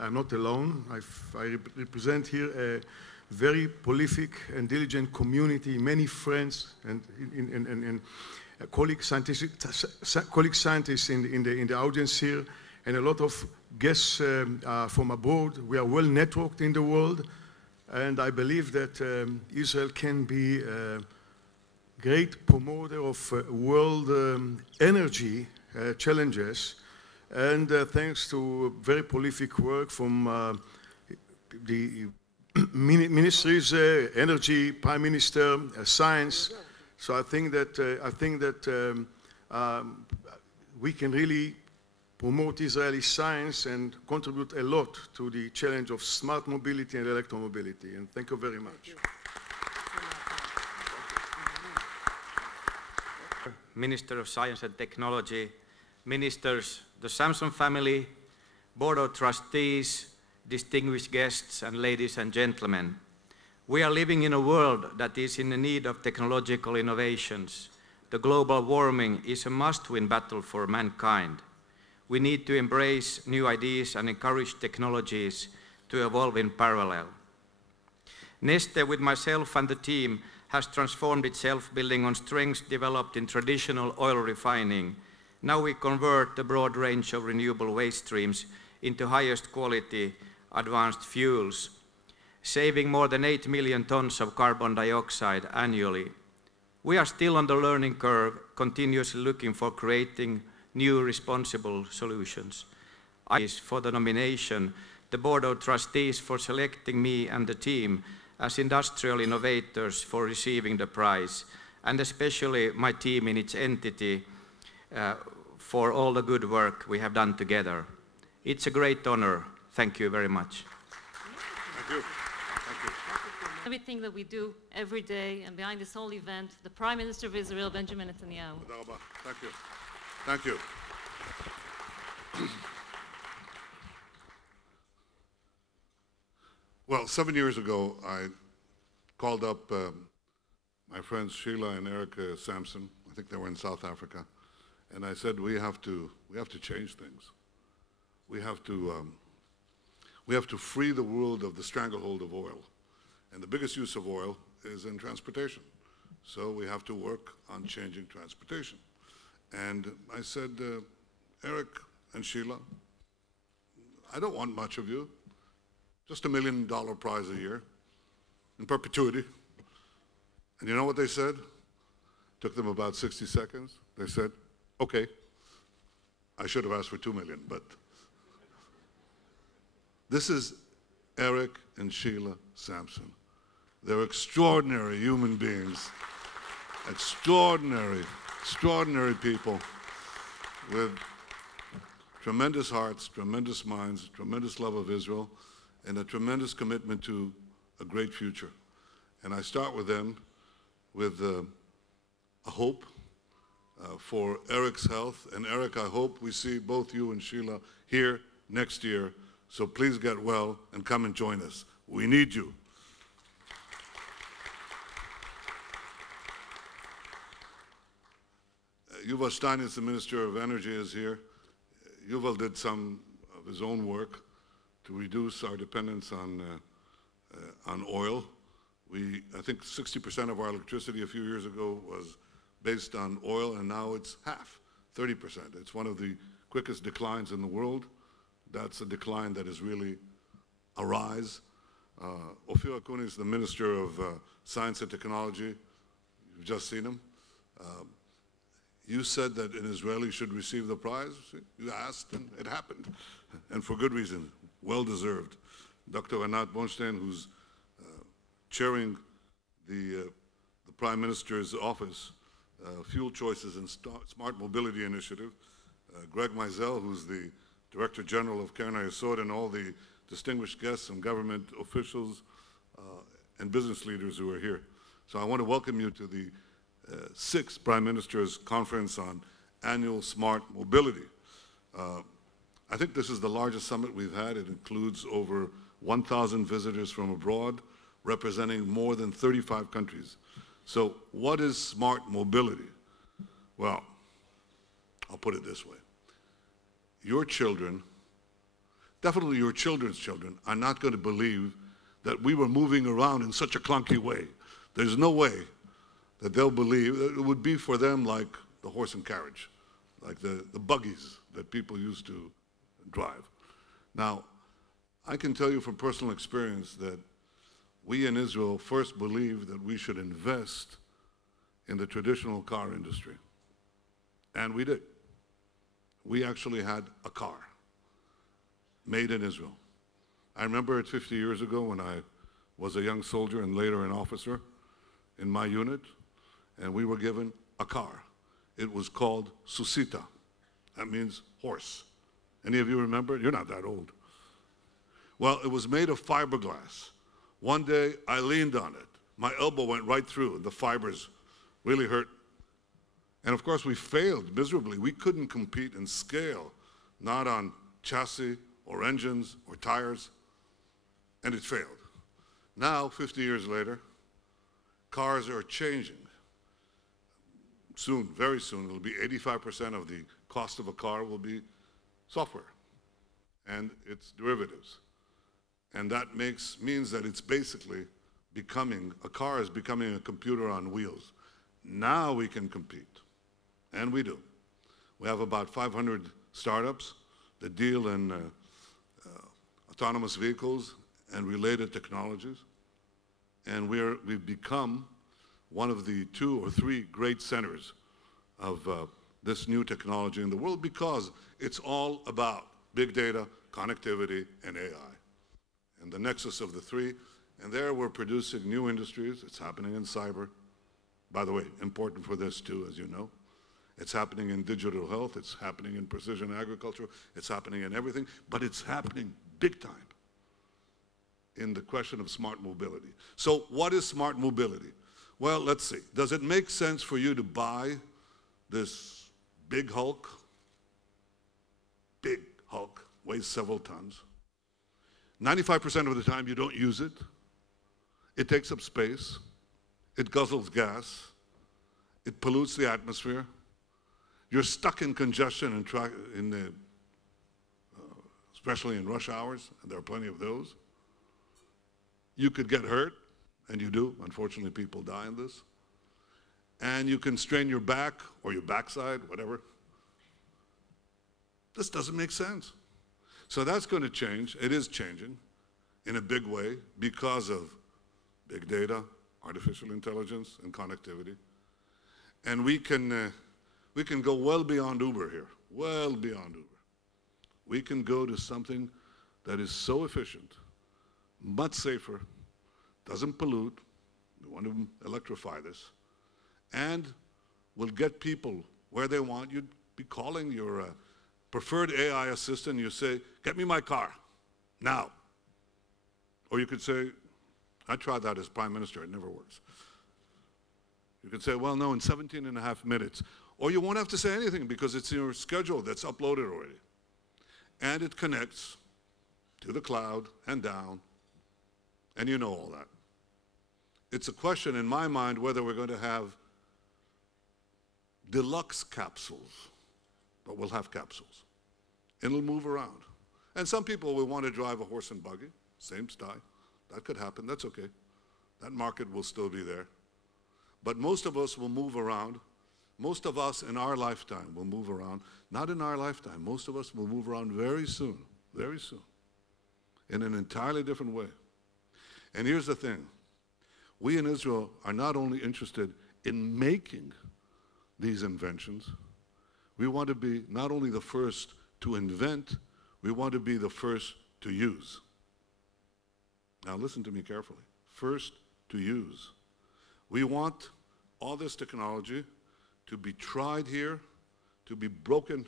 I'm not alone. I represent here a very prolific and diligent community, many friends and colleague scientists in the audience here, and a lot of guests from abroad. We are well networked in the world, and I believe that Israel can be a great promoter of world energy challenges, and thanks to very prolific work from the ministries, energy, prime minister, science. So I think that we can really promote Israeli science and contribute a lot to the challenge of smart mobility and electromobility. And thank you very much. Minister of Science and Technology, ministers, the Samson family, Board of Trustees, distinguished guests, and ladies and gentlemen. We are living in a world that is in the need of technological innovations. The global warming is a must-win battle for mankind. We need to embrace new ideas and encourage technologies to evolve in parallel. Neste, with myself and the team, has transformed itself building on strengths developed in traditional oil refining. Now we convert the broad range of renewable waste streams into highest quality advanced fuels, saving more than 8 million tons of carbon dioxide annually. We are still on the learning curve, continuously looking for creating new responsible solutions. I for the nomination, the Board of Trustees for selecting me and the team as industrial innovators for receiving the prize, and especially my team in its entity for all the good work we have done together. It's a great honor. Thank you very much. Thank you. Thank you. Everything that we do every day, and behind this whole event, the Prime Minister of Israel, Benjamin Netanyahu. Thank you. Thank you. Well, 7 years ago, I called up my friends Sheila and Erica Sampson. I think they were in South Africa, and I said we have to change things. We have to free the world of the stranglehold of oil, and the biggest use of oil is in transportation. So we have to work on changing transportation. And I said, Eric and Sheila, I don't want much of you. Just $1 million prize a year in perpetuity. And you know what they said? Took them about 60 seconds. They said, okay. I should have asked for $2 million, but this is Eric and Sheila Sampson. They're extraordinary human beings, extraordinary people with tremendous hearts, tremendous minds, tremendous love of Israel, and a tremendous commitment to a great future. And I start with them with a hope for Eric's health. And Eric, I hope we see both you and Sheila here next year. So please get well and come and join us. We need you. Yuval Steinitz, the Minister of Energy, is here. Yuval did some of his own work to reduce our dependence on oil. I think 60% of our electricity a few years ago was based on oil, and now it's half, 30%. It's one of the quickest declines in the world. That's a decline that is really a rise. Ophir Akunis, the Minister of Science and Technology, you've just seen him. You said that an Israeli should receive the prize. You asked, and it happened, and for good reason, well-deserved. Dr. Anat Bonstein, who's chairing the Prime Minister's office, Fuel Choices and Smart Mobility Initiative. Greg Meisel, who's the Director General of Keren HaYesod, and all the distinguished guests and government officials and business leaders who are here. So I want to welcome you to the 6th Prime Minister's Conference on Annual Smart Mobility. I think this is the largest summit we've had. It includes over 1,000 visitors from abroad, representing more than 35 countries. So what is smart mobility? Well, I'll put it this way. Your children definitely your children's children, are not going to believe that we were moving around in such a clunky way. There's no way that they'll believe. It would be for them like the horse and carriage, like the buggies that people used to drive. Now, I can tell you from personal experience that we in Israel first believed that we should invest in the traditional car industry. And we did. We actually had a car made in Israel. I remember it 50 years ago when I was a young soldier and later an officer in my unit, and we were given a car. It was called Susita. That means horse. Any of you remember? You're not that old. Well, it was made of fiberglass. One day, I leaned on it. My elbow went right through, and the fibers really hurt. And of course, we failed miserably. We couldn't compete in scale, not on chassis or engines or tires, and it failed. Now, 50 years later, cars are changing. Soon, very soon, it'll be 85% of the cost of a car will be software and its derivatives. And that means that it's basically a car is becoming a computer on wheels. Now we can compete, and we do. We have about 500 startups that deal in autonomous vehicles and related technologies, and we've become one of the 2 or 3 great centers of this new technology in the world because it's all about big data, connectivity, and AI. And the nexus of the 3, and there we're producing new industries. It's happening in cyber. By the way, important for this too, as you know. It's happening in digital health. It's happening in precision agriculture. It's happening in everything, but it's happening big time in the question of smart mobility. So what is smart mobility? Well, let's see. Does it make sense for you to buy this big Hulk, weighs several tons? 95% of the time you don't use it. It takes up space. It guzzles gas. It pollutes the atmosphere. You're stuck in congestion especially in rush hours, and there are plenty of those. You could get hurt, and you do. Unfortunately, people die in this. And you can strain your back or your backside, whatever. This doesn't make sense. So that's going to change. It is changing in a big way because of big data, artificial intelligence, and connectivity. And we can go well beyond Uber here, well beyond Uber. We can go to something that is so efficient, much safer, doesn't pollute. We want to electrify this, and will get people where they want. You'd be calling your preferred AI assistant. You say, "Get me my car, now." Or you could say, I tried that as prime minister, it never works. You could say, well, no, in 17.5 minutes. Or you won't have to say anything because it's in your schedule that's uploaded already. And it connects to the cloud and down, and you know all that. It's a question in my mind whether we're going to have deluxe capsules, but we'll have capsules. It'll move around. And some people will want to drive a horse and buggy, same style. That could happen, that's okay. That market will still be there. But most of us will move around. Most of us in our lifetime will move around. Not in our lifetime, most of us will move around very soon, in an entirely different way. And here's the thing. We in Israel are not only interested in making these inventions, we want to be not only the first to invent, we want to be the first to use. Now listen to me carefully. First to use. We want all this technology to be tried here, to be broken,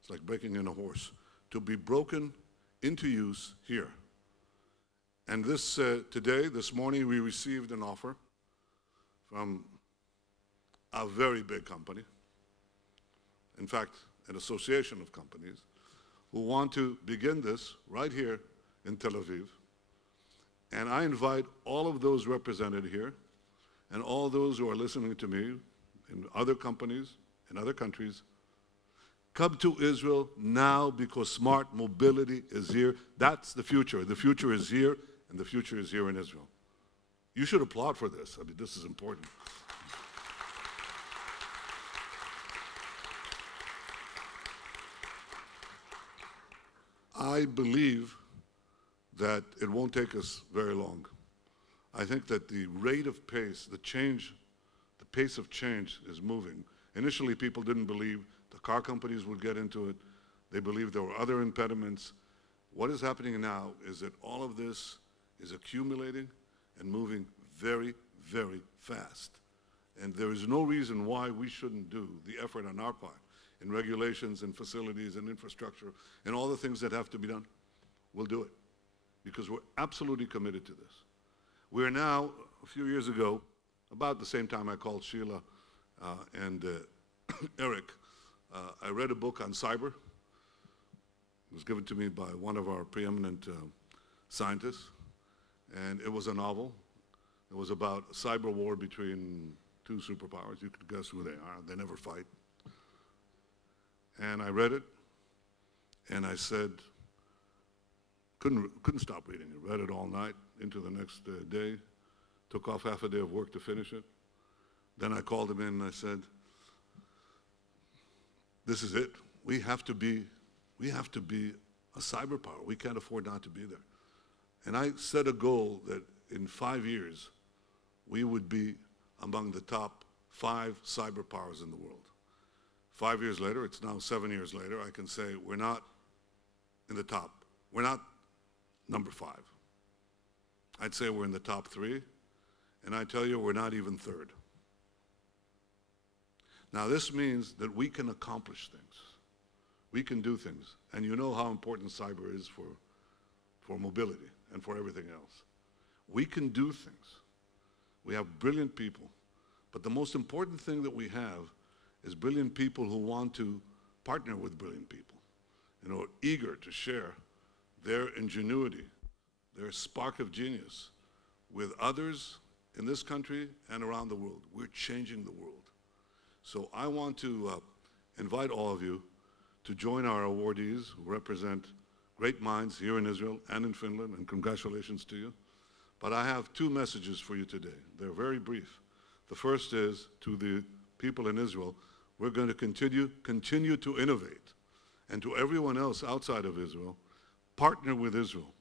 it's like breaking in a horse, to be broken into use here. And this morning, we received an offer from a very big company, in fact, an association of companies, who want to begin this right here in Tel Aviv. And I invite all of those represented here and all those who are listening to me in other companies, in other countries, Come to Israel now because smart mobility is here. That's the future. The future is here, and the future is here in Israel. You should applaud for this. I mean, this is important. I believe that it won't take us very long. I think that the rate of pace, the pace of change is moving. Initially, people didn't believe the car companies would get into it. They believed there were other impediments. What is happening now is that all of this is accumulating and moving very, very fast. And there is no reason why we shouldn't do the effort on our part in regulations and facilities and infrastructure and all the things that have to be done. We'll do it because we're absolutely committed to this. We're now, a few years ago, about the same time I called Sheila and Eric, I read a book on cyber. It was given to me by one of our preeminent scientists, and it was a novel. It was about a cyber war between two superpowers. You could guess who they are. They never fight. And I read it, and I said, couldn't stop reading it. Read it all night into the next day. Took off half a day of work to finish it. Then I called him in and I said, this is it. We have to be a cyber power. We can't afford not to be there. And I set a goal that in 5 years, we would be among the top 5 cyber powers in the world. 5 years later, it's now 7 years later, I can say we're not in the top. We're not number 5. I'd say we're in the top 3, and I tell you we're not even 3rd. Now this means that we can accomplish things. We can do things. And you know how important cyber is for mobility and for everything else. We can do things. We have brilliant people. But the most important thing that we have is brilliant people who want to partner with brilliant people and who are eager to share their ingenuity, their spark of genius with others in this country and around the world. We're changing the world. So I want to invite all of you to join our awardees who represent great minds here in Israel and in Finland, and congratulations to you. But I have 2 messages for you today. They're very brief. The first is to the people in Israel, we're going to continue to innovate. And to everyone else outside of Israel, partner with Israel.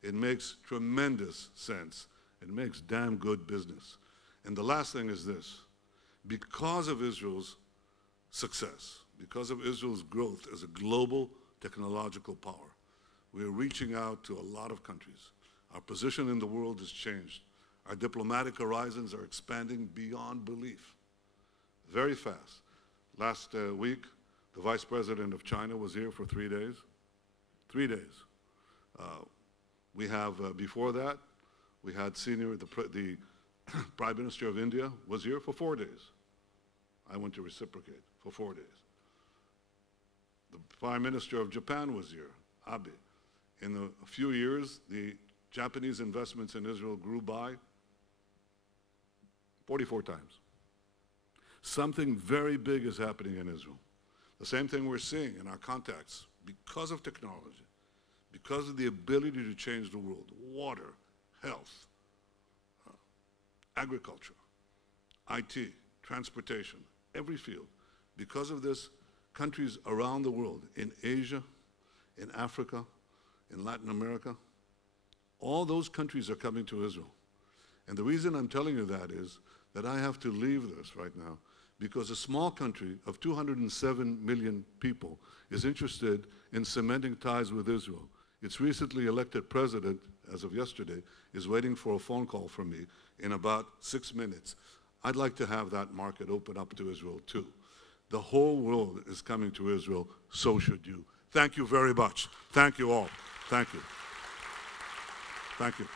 It makes tremendous sense. It makes damn good business. And the last thing is this. Because of Israel's success, because of Israel's growth as a global technological power, we're reaching out to a lot of countries. Our position in the world has changed. Our diplomatic horizons are expanding beyond belief, very fast. Last week, the Vice President of China was here for 3 days. 3 days. We have, before that, we had the Prime Minister of India was here for 4 days. I went to reciprocate for 4 days. The Prime Minister of Japan was here, Abe. In a few years, the Japanese investments in Israel grew by 44 times. Something very big is happening in Israel. The same thing we're seeing in our contacts because of technology, because of the ability to change the world. Water, health, agriculture, IT, transportation, every field. Because of this, countries around the world, in Asia, in Africa, in Latin America, all those countries are coming to Israel. And the reason I'm telling you that is that I have to leave this right now because a small country of 207 million people is interested in cementing ties with Israel. Its recently elected president, as of yesterday, is waiting for a phone call from me in about 6 minutes. I'd like to have that market open up to Israel too. The whole world is coming to Israel, so should you. Thank you very much. Thank you all. Thank you. Thank you.